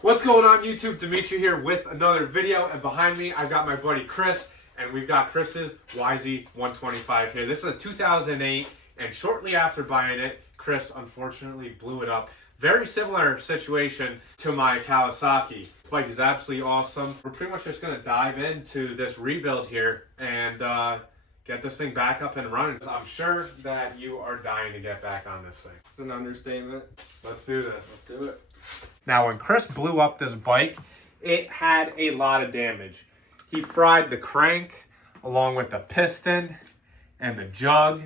What's going on YouTube? Dimitri here with another video, and behind me I've got my buddy Chris, and we've got Chris's yz125 here. This is a 2008, and shortly after buying it, Chris unfortunately blew it up. Very similar situation to my Kawasaki. The bike is absolutely awesome. We're pretty much just going to dive into this rebuild here and get this thing back up and running. I'm sure that you are dying to get back on this thing. It's an understatement. Let's do this. Let's do it. Now, when Chris blew up this bike, it had a lot of damage. He fried the crank along with the piston and the jug.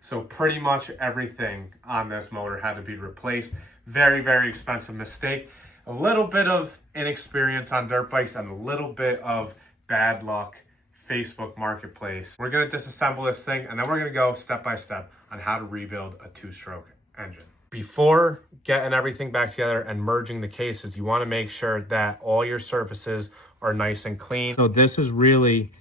So pretty much everything on this motor had to be replaced. Very, very expensive mistake. A little bit of inexperience on dirt bikes and a little bit of bad luck Facebook Marketplace. We're going to disassemble this thing, and then we're going to go step by step on how to rebuild a two-stroke engine. Before getting everything back together and merging the cases, you want to make sure that all your surfaces are nice and clean. So this is really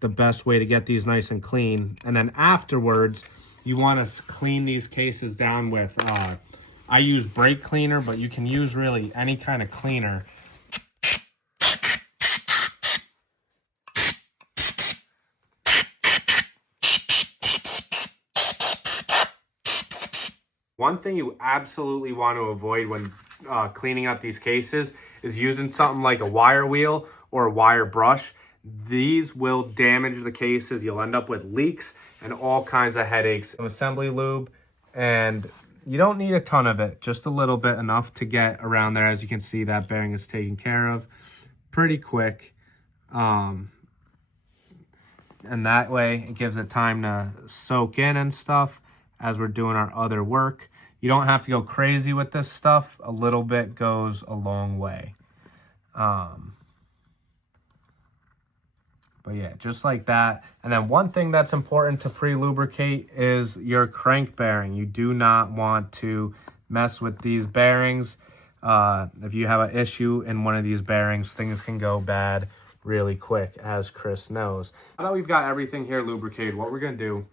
the best way to get these nice and clean. And then afterwards, you want to clean these cases down with, I use brake cleaner, but you can use really any kind of cleaner. One thing you absolutely want to avoid when cleaning up these cases is using something like a wire wheel or a wire brush. These will damage the cases. You'll end up with leaks and all kinds of headaches. Some assembly lube, and you don't need a ton of it, just a little bit, enough to get around there. As you can see, that bearing is taken care of pretty quick. And that way it gives it time to soak in and stuff as we're doing our other work. You don't have to go crazy with this stuff. A little bit goes a long way. But yeah, just like that. And then one thing that's important to pre-lubricate is your crank bearing. You do not want to mess with these bearings. If you have an issue in one of these bearings, things can go bad really quick, as Chris knows. Now that we've got everything here lubricated, what we're gonna do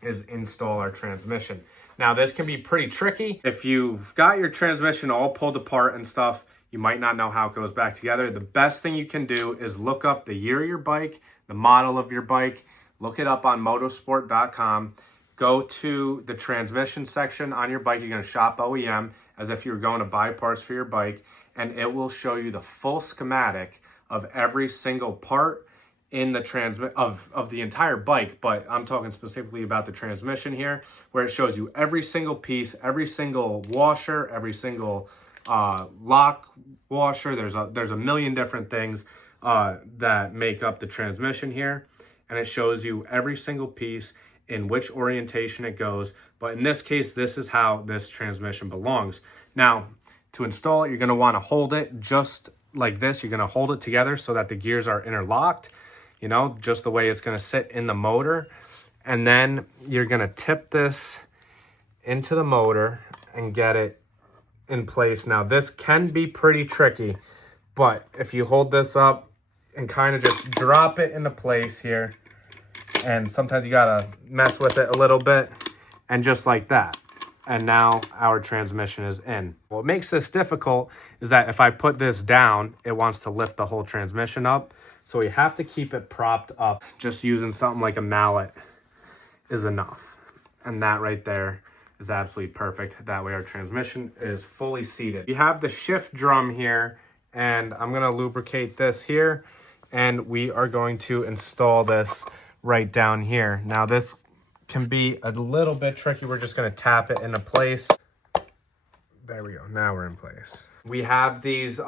is install our transmission. Now, this can be pretty tricky. If you've got your transmission all pulled apart and stuff, you might not know how it goes back together. The best thing you can do is look up the year of your bike, the model of your bike, look it up on motorsport.com, go to the transmission section on your bike. You're gonna shop OEM as if you were going to buy parts for your bike, and it will show you the full schematic of every single part in the of the entire bike, but I'm talking specifically about the transmission here, where it shows you every single piece, every single washer, every single lock washer. There's a million different things that make up the transmission here, and it shows you every single piece in which orientation it goes. But in this case, this is how this transmission belongs. Now, to install it, you're going to want to hold it just like this. You're going to hold it together so that the gears are interlocked, you know, just the way it's going to sit in the motor. And then you're going to tip this into the motor and get it in place. Now, this can be pretty tricky, but if you hold this up and kind of just drop it into place here, and sometimes you got to mess with it a little bit, and just like that. And now our transmission is in. What makes this difficult is that if I put this down, it wants to lift the whole transmission up. So we have to keep it propped up. Just using something like a mallet is enough. And that right there is absolutely perfect. That way our transmission is fully seated. We have the shift drum here, and I'm gonna lubricate this here, and we are going to install this right down here. Now this can be a little bit tricky. We're just gonna tap it into place. There we go, now we're in place. We have these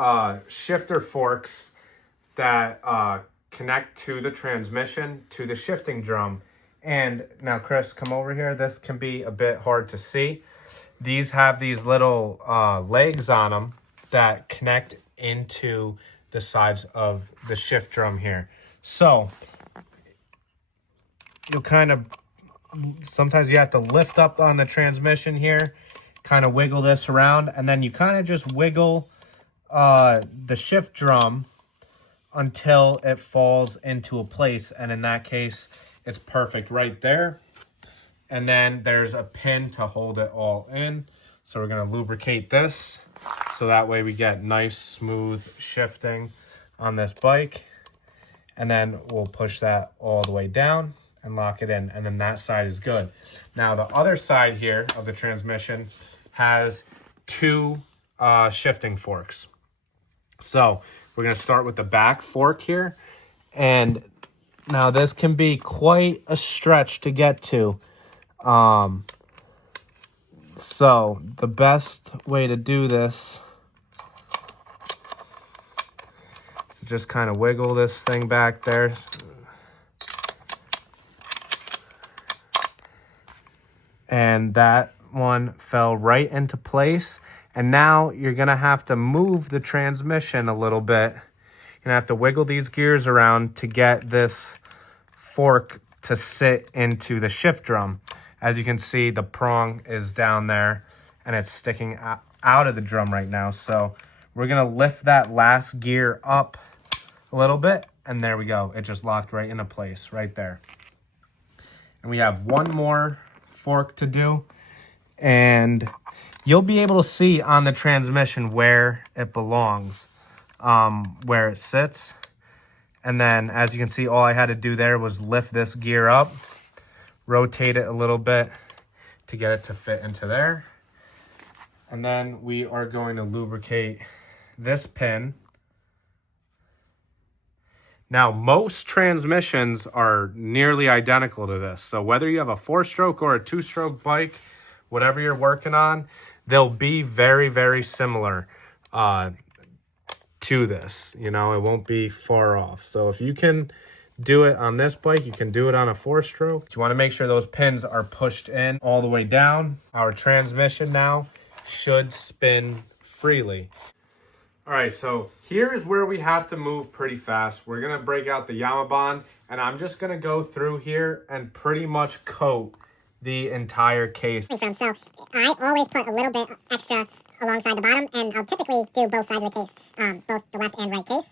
shifter forks that connect to the transmission, to the shifting drum. And now, Chris, come over here. This can be a bit hard to see. These have these little legs on them that connect into the sides of the shift drum here. So you'll kind of, sometimes you have to lift up on the transmission here, kind of wiggle this around, and then you kind of just wiggle the shift drum until it falls into a place, and in that case it's perfect right there. And then there's a pin to hold it all in, so we're going to lubricate this so that way we get nice smooth shifting on this bike. And then we'll push that all the way down and lock it in, and then that side is good. Now the other side here of the transmission has two shifting forks. So we're going to start with the back fork here, and now this can be quite a stretch to get to. So the best way to do this is to just kind of wiggle this thing back there. And that one fell right into place. And now you're going to have to move the transmission a little bit. You're going to have to wiggle these gears around to get this fork to sit into the shift drum. As you can see, the prong is down there and it's sticking out of the drum right now. So we're going to lift that last gear up a little bit, and there we go. It just locked right into place right there. And we have one more fork to do, and you'll be able to see on the transmission where it belongs, where it sits. And then as you can see, all I had to do there was lift this gear up, rotate it a little bit to get it to fit into there. And then we are going to lubricate this pin. Now, most transmissions are nearly identical to this. So whether you have a 4-stroke or a 2-stroke bike, whatever you're working on, they'll be very, very similar to this. You know, it won't be far off. So if you can do it on this bike, you can do it on a 4-stroke. So you want to make sure those pins are pushed in all the way down. Our transmission now should spin freely. All right, so here is where we have to move pretty fast. We're going to break out the Yamabond, and I'm just going to go through here and pretty much coat the entire case. So I always put a little bit extra alongside the bottom, and I'll typically do both sides of the case, both the left and right case.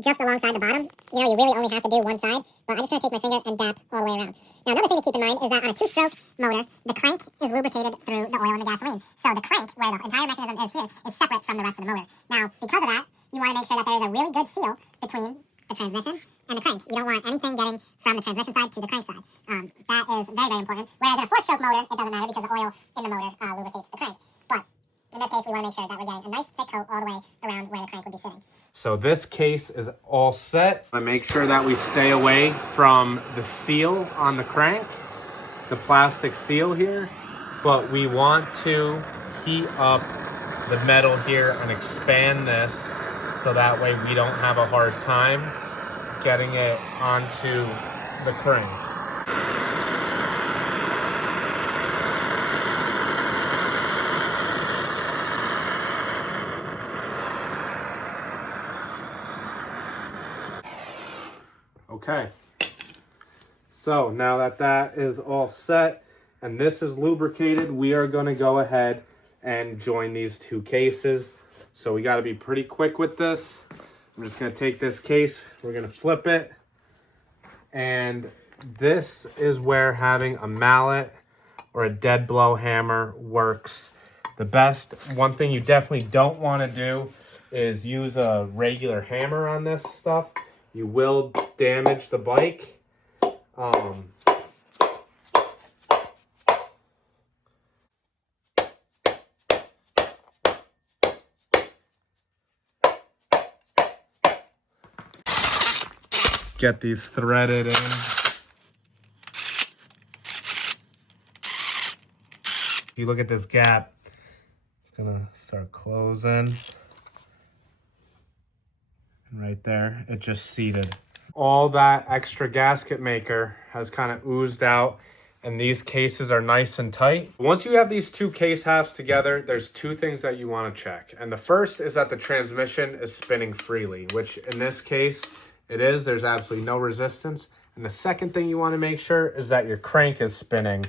Just alongside the bottom, you know, you really only have to do one side, but I'm just going to take my finger and dap all the way around. Now, another thing to keep in mind is that on a 2-stroke motor, the crank is lubricated through the oil and the gasoline. So the crank, where the entire mechanism is here, is separate from the rest of the motor. Now, because of that, you want to make sure that there is a really good seal between the transmission and the crank. You don't want anything getting from the transmission side to the crank side. That is very, very important. Whereas in a 4-stroke motor, it doesn't matter because the oil in the motor lubricates the crank. But in this case, we want to make sure that we're getting a nice thick coat all the way around where the crank would be sitting. So this case is all set. I make sure that we stay away from the seal on the crank, the plastic seal here, but we want to heat up the metal here and expand this so that way we don't have a hard time getting it onto the crank. Okay, so now that that is all set and this is lubricated, we are going to go ahead and join these two cases. So we got to be pretty quick with this. I'm just going to take this case, we're going to flip it, and this is where having a mallet or a dead blow hammer works the best. One thing you definitely don't want to do is use a regular hammer on this stuff. You will damage the bike. Get these threaded in. If you look at this gap, it's gonna start closing. And right there, it just seated. All that extra gasket maker has kind of oozed out, and these cases are nice and tight. Once you have these two case halves together, there's two things that you want to check. And the first is that the transmission is spinning freely, which in this case, it is. There's absolutely no resistance. And the second thing you want to make sure is that your crank is spinning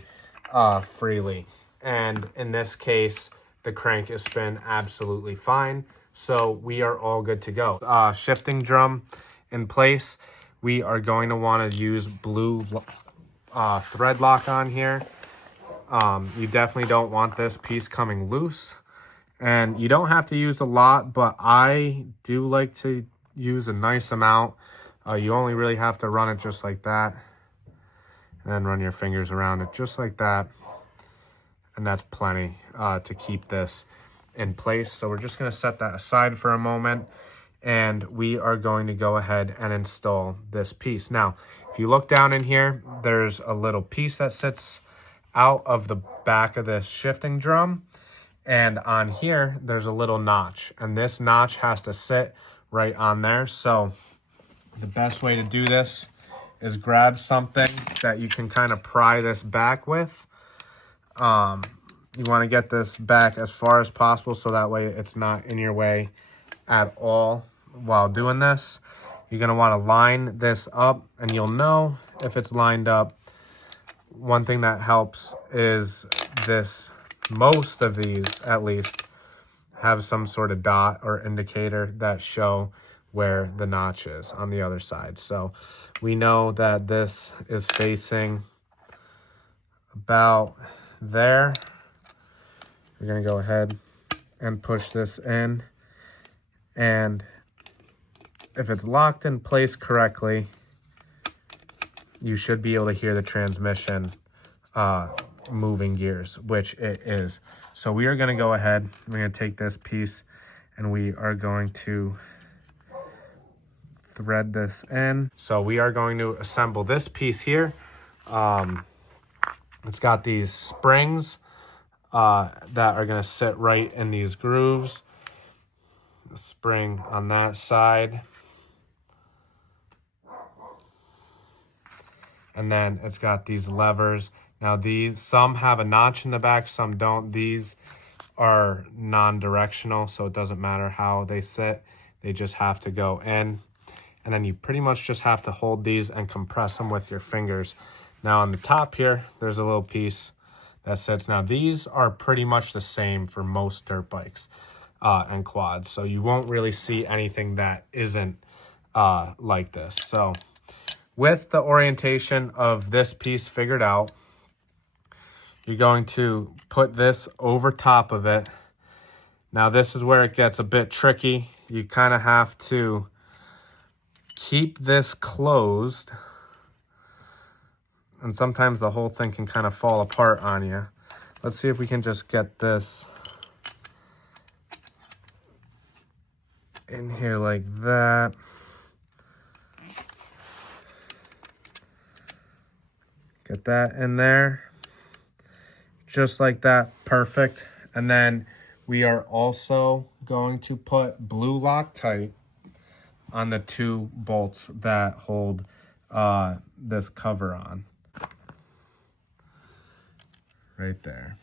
freely. And in this case, the crank is spinning absolutely fine. So we are all good to go. Shifting drum in place. We are going to want to use blue thread lock on here. You definitely don't want this piece coming loose. And you don't have to use a lot, but I do like to use a nice amount. You only really have to run it just like that. And then run your fingers around it just like that. And that's plenty to keep this in place. So we're just going to set that aside for a moment. And we are going to go ahead and install this piece. Now, if you look down in here, there's a little piece that sits out of the back of this shifting drum. And on here, there's a little notch. And this notch has to sit right on there. So the best way to do this is grab something that you can kind of pry this back with. You want to get this back as far as possible so that way it's not in your way at all while doing this. You're going to want to line this up, and you'll know if it's lined up. One thing that helps is this, most of these at least, have some sort of dot or indicator that show where the notch is on the other side. So we know that this is facing about there. You're going to go ahead and push this in, and if it's locked in place correctly, you should be able to hear the transmission moving gears, which it is. So we are going to go ahead, we're going to take this piece and we are going to thread this in. So we are going to assemble this piece here. It's got these springs that are going to sit right in these grooves. The spring on that side. And then it's got these levers. Now these, some have a notch in the back, some don't. These are non-directional, so it doesn't matter how they sit. They just have to go in. And then you pretty much just have to hold these and compress them with your fingers. Now on the top here, there's a little piece that sits. Now these are pretty much the same for most dirt bikes and quads. So you won't really see anything that isn't like this. So with the orientation of this piece figured out, you're going to put this over top of it. Now this is where it gets a bit tricky. You kind of have to keep this closed, and sometimes the whole thing can kind of fall apart on you. Let's see if we can just get this in here like that. Get that in there. Just like that. Perfect. And then we are also going to put blue Loctite on the two bolts that hold this cover on. Right there.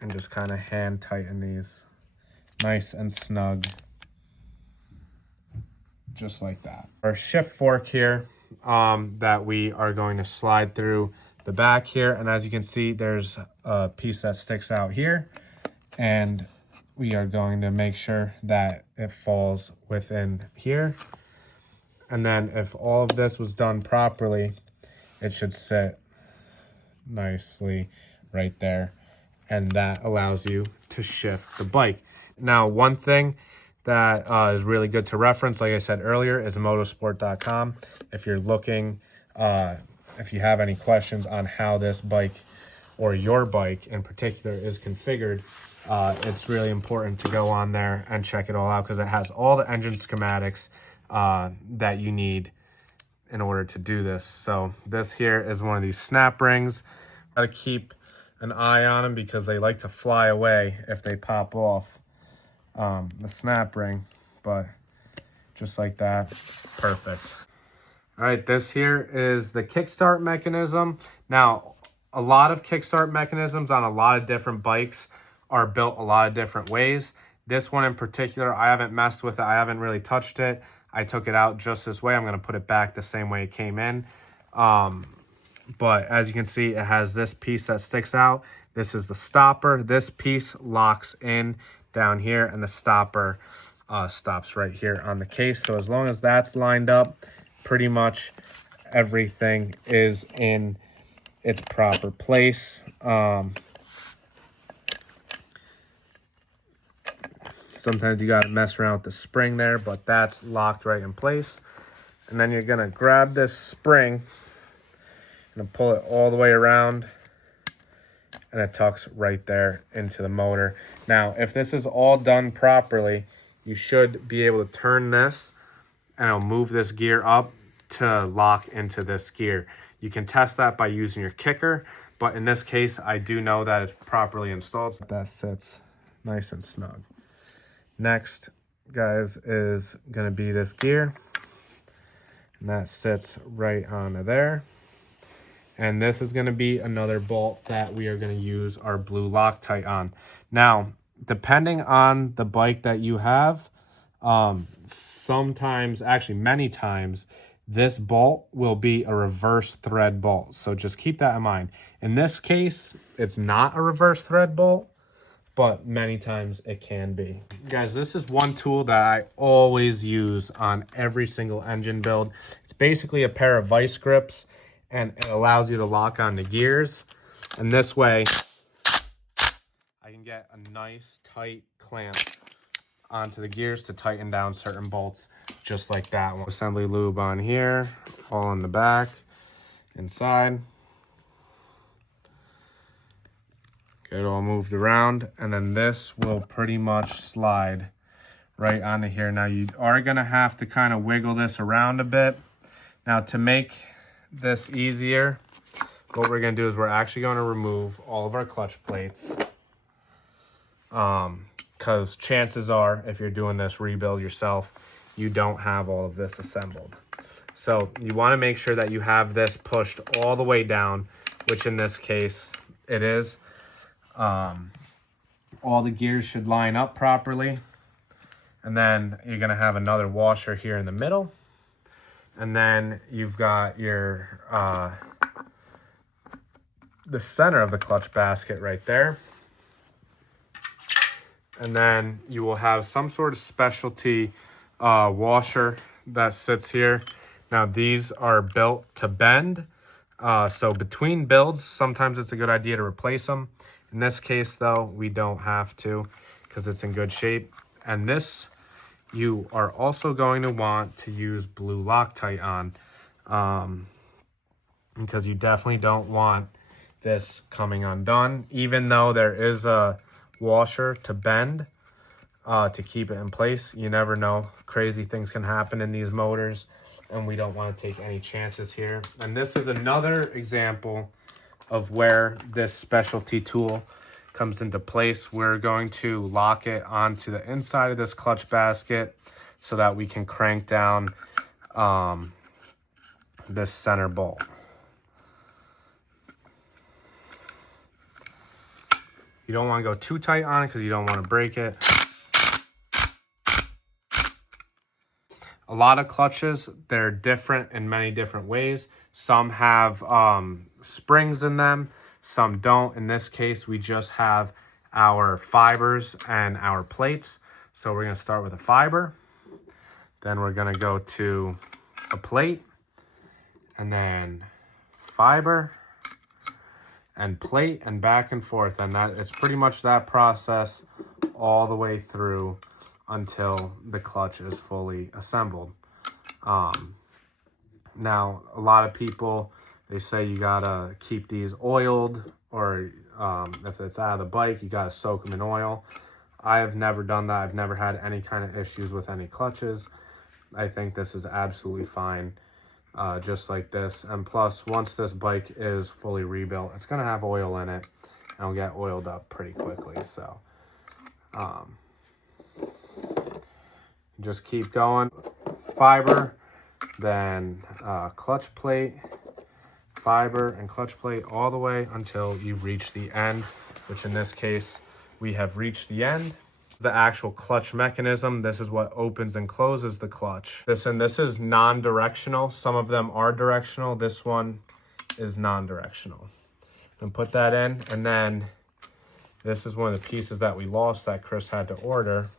And just kind of hand tighten these nice and snug. Just like that. Our shift fork here that we are going to slide through the back here. And as you can see, there's a piece that sticks out here. And we are going to make sure that it falls within here. And then if all of this was done properly, it should sit nicely right there. And that allows you to shift the bike. Now, one thing that is really good to reference, like I said earlier, is motorsport.com. If you're looking, if you have any questions on how this bike or your bike in particular is configured, it's really important to go on there and check it all out because it has all the engine schematics that you need in order to do this. So this here is one of these snap rings. Gotta keep an eye on them because they like to fly away if they pop off the snap ring, but just like that, perfect. All right, this here is the kickstart mechanism. Now, a lot of kickstart mechanisms on a lot of different bikes are built a lot of different ways. This one in particular, I haven't messed with it. I haven't really touched it. I took it out just this way. I'm going to put it back the same way it came in. But as you can see, it has this piece that sticks out. This is the stopper. This piece locks in down here, and the stopper stops right here on the case. So as long as that's lined up, pretty much everything is in its proper place. Sometimes you got to mess around with the spring there, but that's locked right in place. And then you're going to grab this spring and pull it all the way around, and it tucks right there into the motor. Now, if this is all done properly, you should be able to turn this and it'll move this gear up to lock into this gear. You can test that by using your kicker, but in this case, I do know that it's properly installed. So that sits nice and snug. Next, guys, is gonna be this gear, and that sits right onto there. And this is gonna be another bolt that we are gonna use our blue Loctite on. Now, depending on the bike that you have, sometimes, actually many times, this bolt will be a reverse thread bolt. So just keep that in mind. In this case, it's not a reverse thread bolt, but many times it can be. Guys, this is one tool that I always use on every single engine build. It's basically a pair of vice grips, and it allows you to lock on the gears. And this way, I can get a nice tight clamp onto the gears to tighten down certain bolts, just like that one. Assembly lube on here, all on the back, inside. Get it all moved around, and then this will pretty much slide right onto here. Now you are gonna have to kind of wiggle this around a bit. Now to make this easier, what we're gonna do is we're actually gonna remove all of our clutch plates. Because chances are, if you're doing this rebuild yourself, you don't have all of this assembled. So you want to make sure that you have this pushed all the way down, which in this case it is. All the gears should line up properly. And then you're going to have another washer here in the middle. And then you've got your the center of the clutch basket right there. And then you will have some sort of specialty washer that sits here. Now these are built to bend. So between builds, sometimes it's a good idea to replace them. In this case though, we don't have to because it's in good shape. And this, you are also going to want to use blue Loctite on because you definitely don't want this coming undone. Even though there is a washer to bend to keep it in place, you never know, crazy things can happen in these motors, and we don't want to take any chances here. And this is another example of where this specialty tool comes into place. We're going to lock it onto the inside of this clutch basket so that we can crank down this center bolt. You don't want to go too tight on it because you don't want to break it. A lot of clutches, they're different in many different ways. Some have springs in them, some don't. In this case, we just have our fibers and our plates. So we're going to start with a fiber. Then we're going to go to a plate, and then fiber and plate, and back and forth. And that it's pretty much that process all the way through until the clutch is fully assembled. Now, a lot of people, they say you gotta keep these oiled, or if it's out of the bike, you gotta soak them in oil. I have never done that. I've never had any kind of issues with any clutches. I think this is absolutely fine, just like this. And plus, once this bike is fully rebuilt, it's gonna have oil in it, and it'll get oiled up pretty quickly. So just keep going. Fiber, then clutch plate, fiber and clutch plate, all the way until you reach the end, which in this case, we have reached the end. The actual clutch mechanism, this is what opens and closes the clutch. This is non-directional. Some of them are directional. This one is non-directional. And put that in, and then this is one of the pieces that we lost that Chris had to order.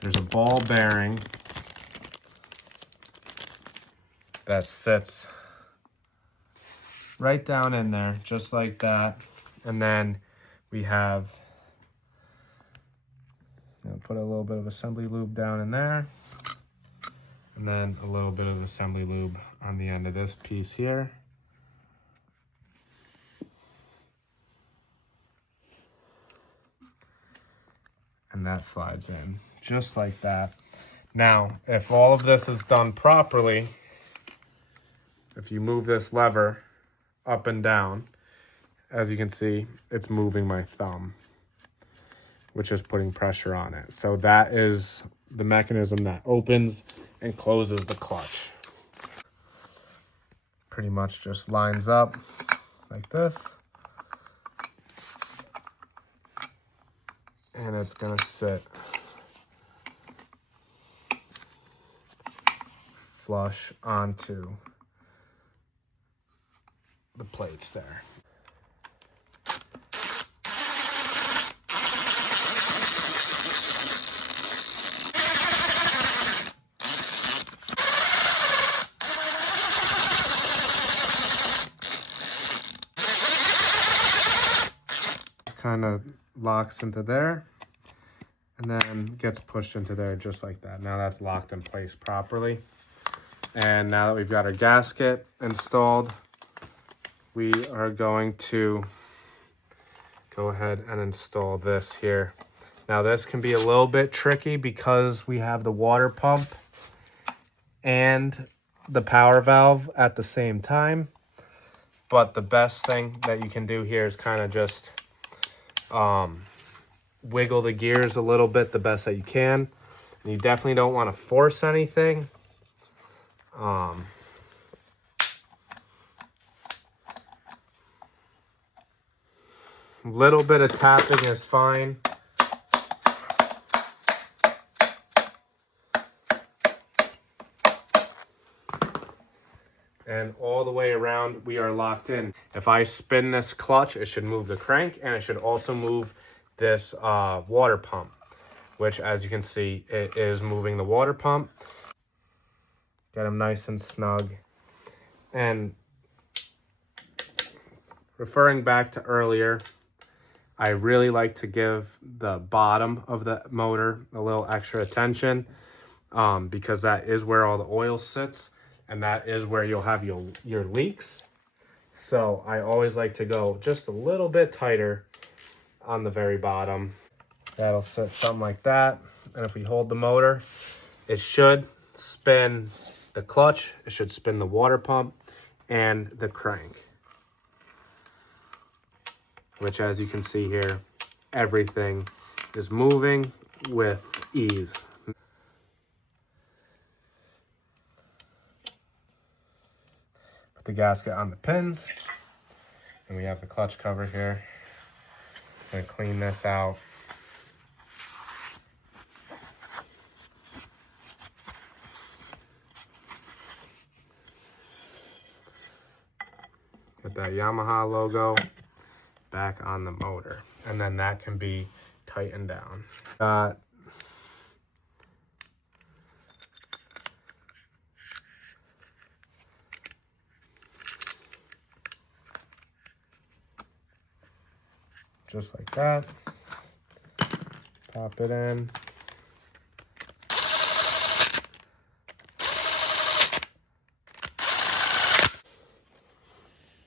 There's a ball bearing that sits right down in there, just like that. And then we have, put a little bit of assembly lube down in there. And then a little bit of assembly lube on the end of this piece here. And that slides in just like that. Now, if all of this is done properly, if you move this lever up and down, as you can see, it's moving my thumb, which is putting pressure on it. So that is the mechanism that opens and closes the clutch. Pretty much just lines up like this. And it's gonna sit flush onto the plates there. Kind of locks into there and then gets pushed into there just like that. Now that's locked in place properly. And now that we've got our gasket installed, we are going to go ahead and install this here. Now this can be a little bit tricky because we have the water pump and the power valve at the same time. But the best thing that you can do here is kind of just wiggle the gears a little bit the best that you can. And you definitely don't want to force anything. Little bit of tapping is fine. And all the way around, we are locked in. If I spin this clutch, it should move the crank, and it should also move this water pump, which, as you can see, it is moving the water pump. Get them nice and snug. And referring back to earlier, I really like to give the bottom of the motor a little extra attention because that is where all the oil sits. And that is where you'll have your leaks. So I always like to go just a little bit tighter on the very bottom. That'll sit something like that. And if we hold the motor, it should spin the clutch, it should spin the water pump and the crank. Which, as you can see here, everything is moving with ease. The gasket on the pins, and we have the clutch cover here. Gonna clean this out. Get that Yamaha logo back on the motor, and then that can be tightened down. Just like that. Pop it in.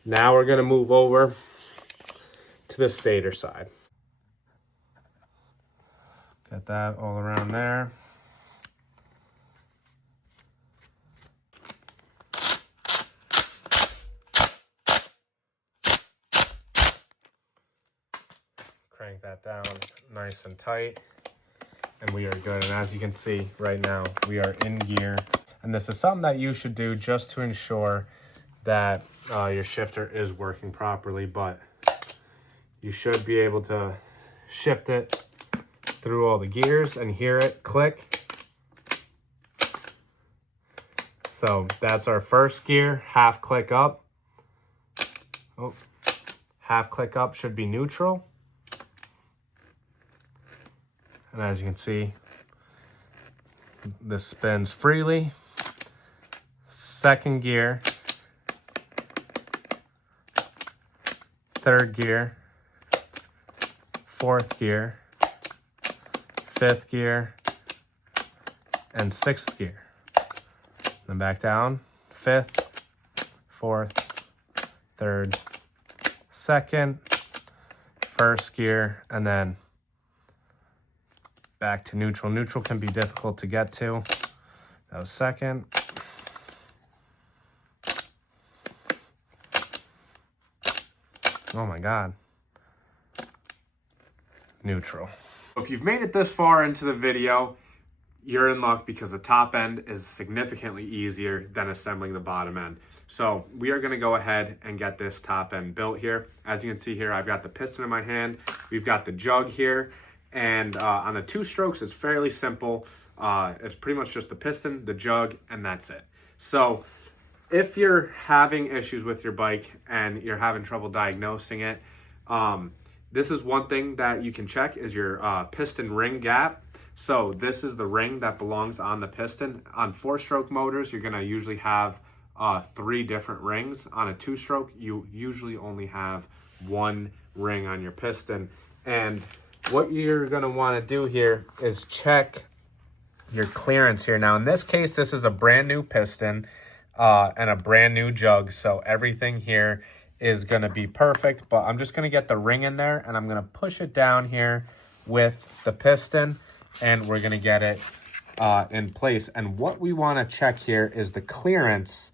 Now we're going to move over to the stator side. Got that all around there. Crank that down nice and tight, and we are good. And as you can see right now, we are in gear. And this is something that you should do just to ensure that your shifter is working properly, but you should be able to shift it through all the gears and hear it click. So that's our first gear, half click up. Oh, half click up should be neutral. And as you can see, this spins freely. Second gear, third gear, fourth gear, fifth gear, and sixth gear. Then back down, fifth, fourth, third, second, first gear, and then back to neutral. Neutral can be difficult to get to. That was second. Oh my God. Neutral. If you've made it this far into the video, you're in luck because the top end is significantly easier than assembling the bottom end. So we are gonna go ahead and get this top end built here. As you can see here, I've got the piston in my hand. We've got the jug here. And on the 2 strokes, it's fairly simple. It's pretty much just the piston, the jug, and that's it. So if you're having issues with your bike and you're having trouble diagnosing it, this is one thing that you can check is your piston ring gap. So this is the ring that belongs on the piston. On 4-stroke motors, you're gonna usually have 3 different rings. On a 2-stroke, you usually only have 1 ring on your piston. And what you're gonna wanna do here is check your clearance here. Now in this case, this is a brand new piston and a brand new jug. So everything here is gonna be perfect, but I'm just gonna get the ring in there and I'm gonna push it down here with the piston and we're gonna get it in place. And what we wanna check here is the clearance.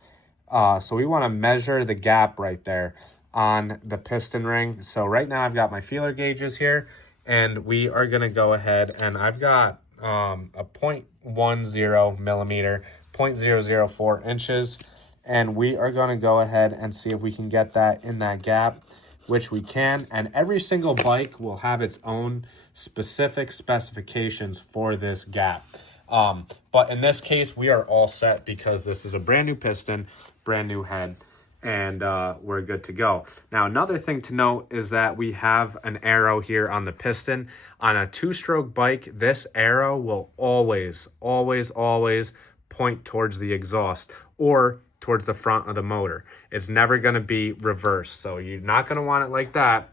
So we wanna measure the gap right there on the piston ring. So right now I've got my feeler gauges here and we are gonna go ahead and I've got a 0.10 millimeter, 0.004 inches. And we are gonna go ahead and see if we can get that in that gap, which we can. And every single bike will have its own specific specifications for this gap. But in this case, we are all set because this is a brand new piston, brand new head, and we're good to go. Now, another thing to note is that we have an arrow here on the piston. On a 2-stroke bike, this arrow will always, always, always point towards the exhaust or towards the front of the motor. It's never gonna be reversed. So you're not gonna want it like that.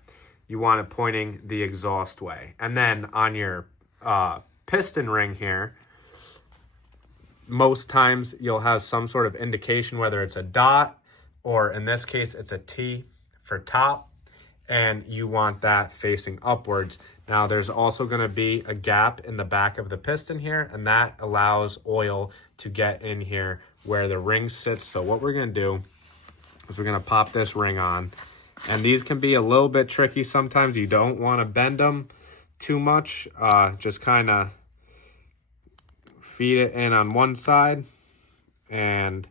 You want it pointing the exhaust way. And then on your piston ring here, most times you'll have some sort of indication, whether it's a dot or in this case, it's a T for top, and you want that facing upwards. Now there's also gonna be a gap in the back of the piston here, and that allows oil to get in here where the ring sits. So what we're gonna do is we're gonna pop this ring on, and these can be a little bit tricky sometimes. You don't wanna bend them too much. Just kinda feed it in on one side and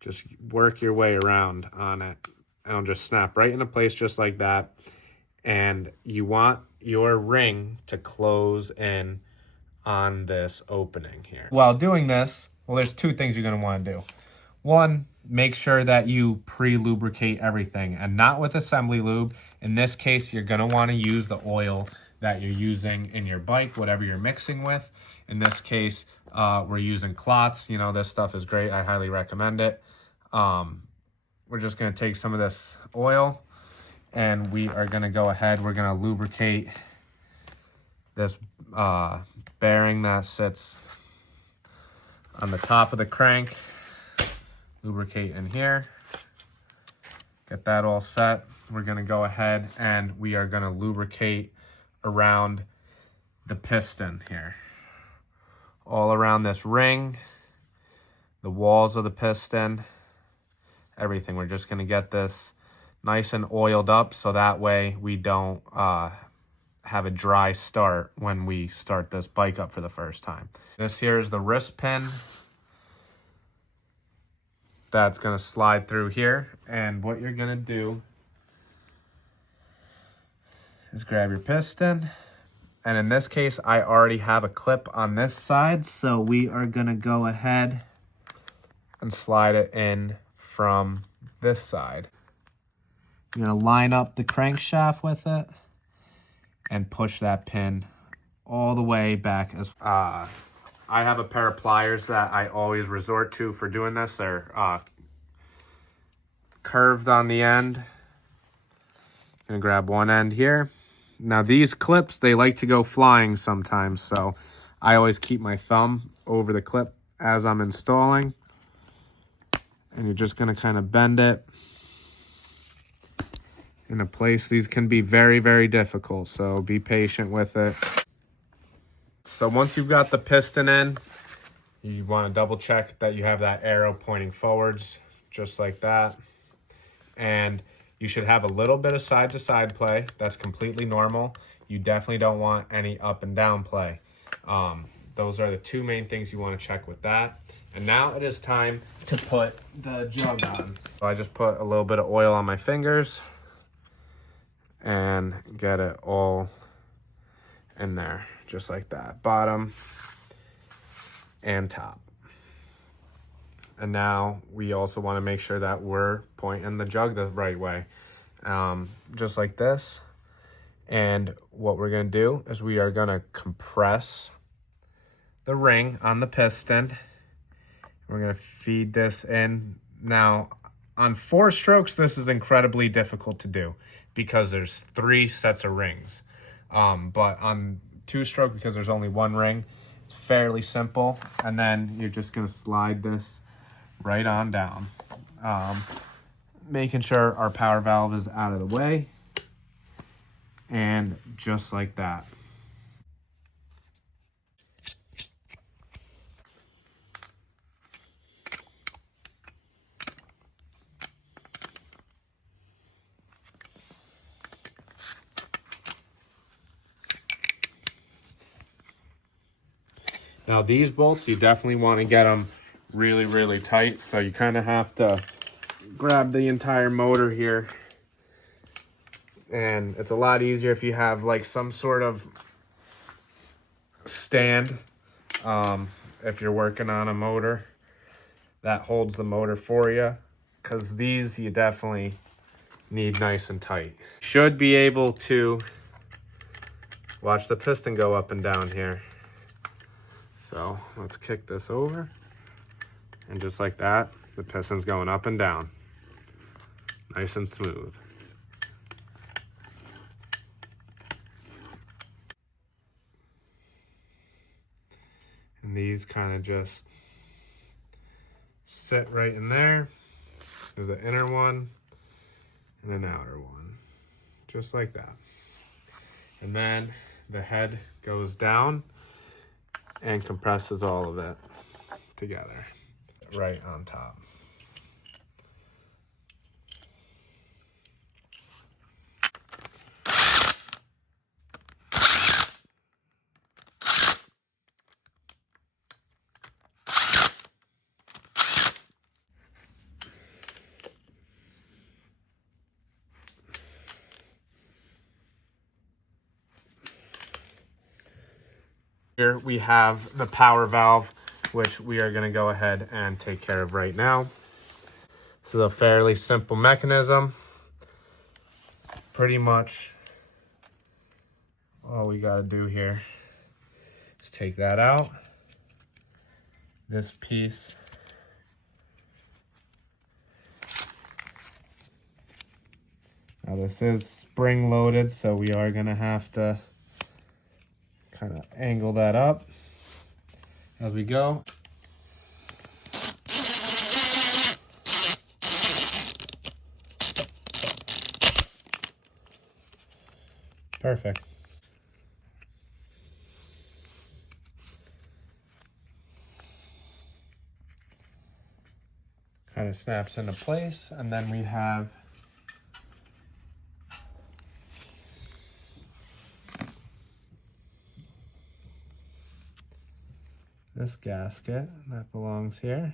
just work your way around on it. And it'll just snap right into place just like that. And you want your ring to close in on this opening here. While doing this, well, there's 2 things you're gonna wanna do. One, make sure that you pre-lubricate everything and not with assembly lube. In this case, you're gonna wanna use the oil that you're using in your bike, whatever you're mixing with. In this case, we're using Klotz. You know, this stuff is great. I highly recommend it. We're just gonna take some of this oil and we are gonna go ahead, we're gonna lubricate this bearing that sits on the top of the crank. Lubricate in here. Get that all set. We're gonna go ahead and we are gonna lubricate around the piston here. All around this ring, the walls of the piston, everything. We're just gonna get this nice and oiled up so that way we don't have a dry start when we start this bike up for the first time. This here is the wrist pin that's gonna slide through here. And what you're gonna do is grab your piston. And in this case, I already have a clip on this side. So we are gonna go ahead and slide it in from this side. You're gonna line up the crankshaft with it and push that pin all the way back. As I have a pair of pliers that I always resort to for doing this. They're curved on the end. You're Gonna grab one end here. Now these clips, they like to go flying sometimes, so I always keep my thumb over the clip as I'm installing. And you're just gonna kind of bend it into place. These can be very, very difficult, so be patient with it. So once you've got the piston in, you want to double check that you have that arrow pointing forwards, just like that. And you should have a little bit of side to side play. That's completely normal. You definitely don't want any up and down play. Those are the two main things you want to check with that. And now it is time to put the jug on. So I just put a little bit of oil on my fingers and get it all in there, just like that, bottom and top. And now we also want to make sure that we're pointing the jug the right way, just like this. And what we're going to do is we are going to compress the ring on the piston. We're going to feed this in. Now, on 4 strokes, this is incredibly difficult to do because there's 3 sets of rings. But on 2-stroke, because there's only 1 ring, it's fairly simple. And then you're just going to slide this right on down, making sure our power valve is out of the way, and just like that. Now these bolts, you definitely want to get them really, really tight. So you kind of have to grab the entire motor here. And it's a lot easier if you have like some sort of stand, if you're working on a motor that holds the motor for you. Because these you definitely need nice and tight. Should be able to watch the piston go up and down here. So let's kick this over, and just like that, the piston's going up and down, nice and smooth. And these kind of just sit right in there. There's an inner one and an outer one, just like that. And then the head goes down and compresses all of it together right on top. Here we have the power valve, which we are going to go ahead and take care of right now. This is a fairly simple mechanism. Pretty much all we got to do here is take that out. This piece now this is spring loaded, so we are going to have to kind of angle that up as we go. Perfect. Kind of snaps into place, and then we have this gasket that belongs here.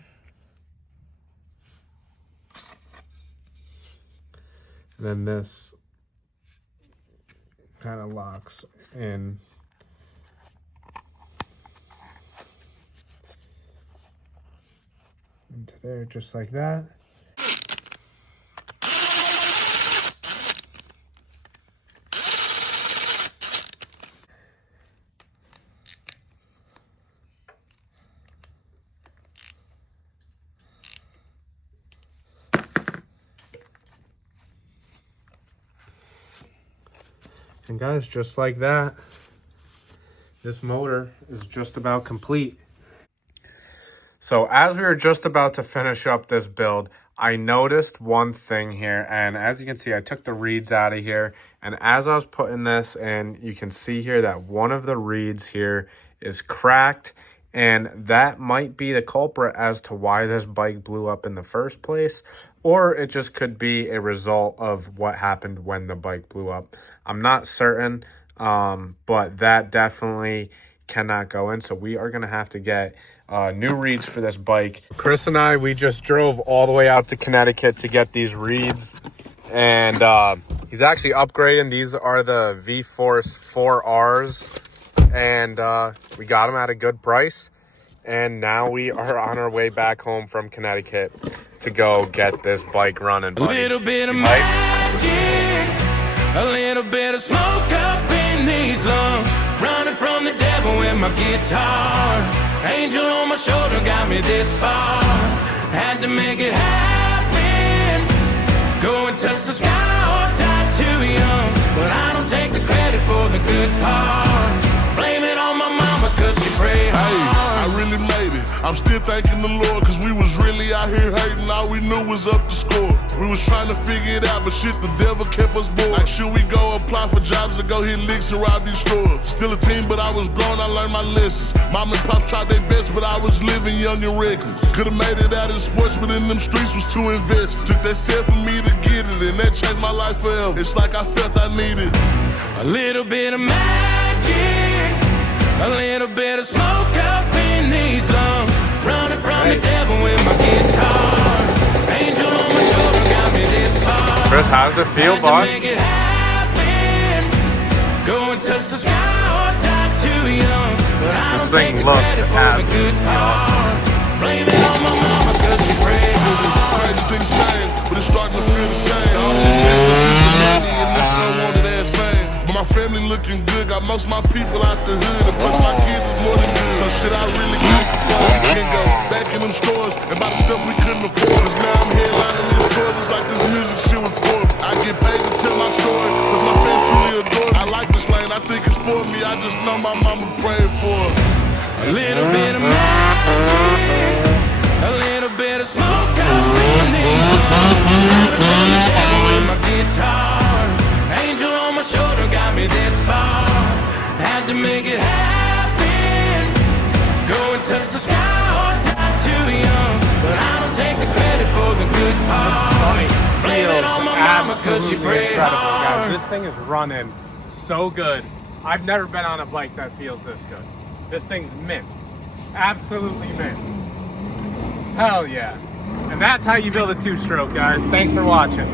And then this kind of locks in into there, just like that. And guys, just like that, this motor is just about complete. So as we were just about to finish up this build, I noticed one thing here, and as you can see, I took the reeds out of here, and as I was putting this in, you can see here that one of the reeds here is cracked, and that might be the culprit as to why this bike blew up in the first place, or it just could be a result of what happened when the bike blew up. I'm not certain, but that definitely cannot go in, so we are going to have to get new reeds for this bike. Chris and I, we just drove all the way out to Connecticut to get these reeds, and he's actually upgrading. These are the V-Force 4Rs, and we got them at a good price, and now we are on our way back home from Connecticut to go get this bike running, buddy. A little bit of magic, a little bit of smoke up in these lungs, running from the devil with my guitar. Angel on my shoulder got me this far. Had to make it happen. Go and touch the sky or die too young. But I don't take the credit for the good part. Blame it on my mama cause she prayed hard. Hey, I really made it. I'm still thanking the Lord cause we was really out here hating. All we knew was up to score. We was trying to figure it out, but shit, the devil kept us bored. Like, should we go apply for jobs or go hit licks and rob these stores? Still a team, but I was grown, I learned my lessons. Mom and pop tried their best, but I was living young and reckless. Could've made it out in sports, but in them streets was too invested. Took that set for me to get it, and that changed my life forever. It's like I felt I needed a little bit of magic, a little bit of smoke up in these lungs, running from the devil with my guitar. Angel on my shoulder got me this far. Chris, how does it feel, boss? Make it happen. Go and touch the sky or die too young. But I don't take the credit for the good part. Blame it on my mama cause she prayed hard. crazy things change, but it's starting to feel the same. All these money and this unwanted ass fame. But my family looking good, got most of my people out the hood, and plus my kids is more than good. So shit, I really can't complain. We can go back in them stores and buy the stuff we couldn't afford. Cause now I'm headlining these tours, it's like this music shit was for me. I get paid to tell my story, cause my fans truly adore me. I like this lane, I think it's for me. I just know my mama prayed for it. A little bit of magic, a little bit of smoke up in these lungs, running from the devil with my guitar. Angel on my shoulder got me this far. Had to make it happen. Go and touch the sky or die too young. But I don't take the credit for the good part. Blame it on my mama cause she prayed hard. Guys, this thing is running so good. I've never been on a bike that feels this good. This thing's mint. Absolutely mint. Hell yeah. And that's how you build a two-stroke, guys. Thanks for watching.